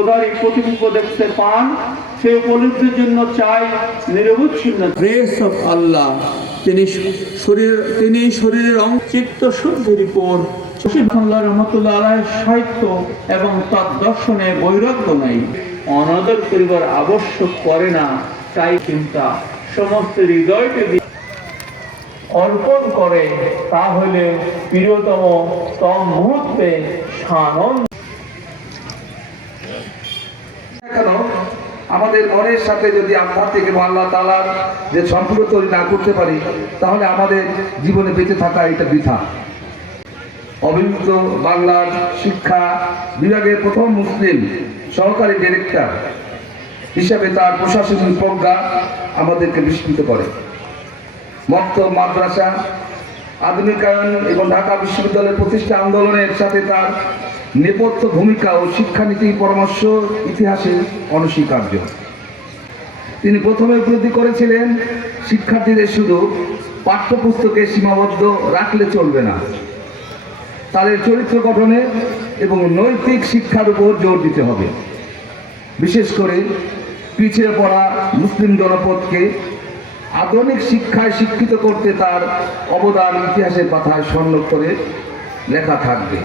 খোদার এই প্রতিবিম্ব দেখতে পান, সেই উপলব্ধির জন্য চাই নিরবচ্ছিন্ন গ্রেস অফ আল্লাহ। তিনি শরীরের চিত্ত শুদ্ধির উপর রহমতুল্লাহ আলাইহির সাহিত্য এবং তার দর্শনে বৈরাগ্য নাই, অনাদর করিবার আবশ্যক করে না, তাই চিন্তা সমস্ত হৃদয়কে অর্পণ করে, তাহলে প্রিয়তম তম মুহূর্তে সানন্দ। আমাদের মনের সাথে যদি আত্মা থেকে আল্লাহ তাআলার যে সম্পর্ক তৈরি না করতে পারি, তাহলে আমাদের জীবনে বেঁচে থাকা এটা বৃথা। অভিযুক্ত বাংলার শিক্ষা বিভাগের প্রথম মুসলিম সহকারী ডিরেক্টর হিসেবে তার প্রশাসনিক প্রজ্ঞা আমাদেরকে বিস্মিত করে। মক্তব, মাদ্রাসা আধুনিকায়ন এবং ঢাকা বিশ্ববিদ্যালয়ের প্রতিষ্ঠা আন্দোলনের সাথে তার নেপথ্য ভূমিকা ও শিক্ষানীতি পরামর্শ ইতিহাসে অনস্বীকার্য। তিনি প্রথমে উপলব্ধি করেছিলেন, শিক্ষার্থীদের শুধু পাঠ্যপুস্তকে সীমাবদ্ধ রাখলে চলবে না, তাদের চরিত্র গঠনে এবং নৈতিক শিক্ষার উপর জোর দিতে হবে। বিশেষ করে পিছিয়ে পড়া মুসলিম জনপদকে আধুনিক শিক্ষায় শিক্ষিত করতে তার অবদান ইতিহাসের পাতায় স্বর্ণাক্ষরে লেখা থাকবে।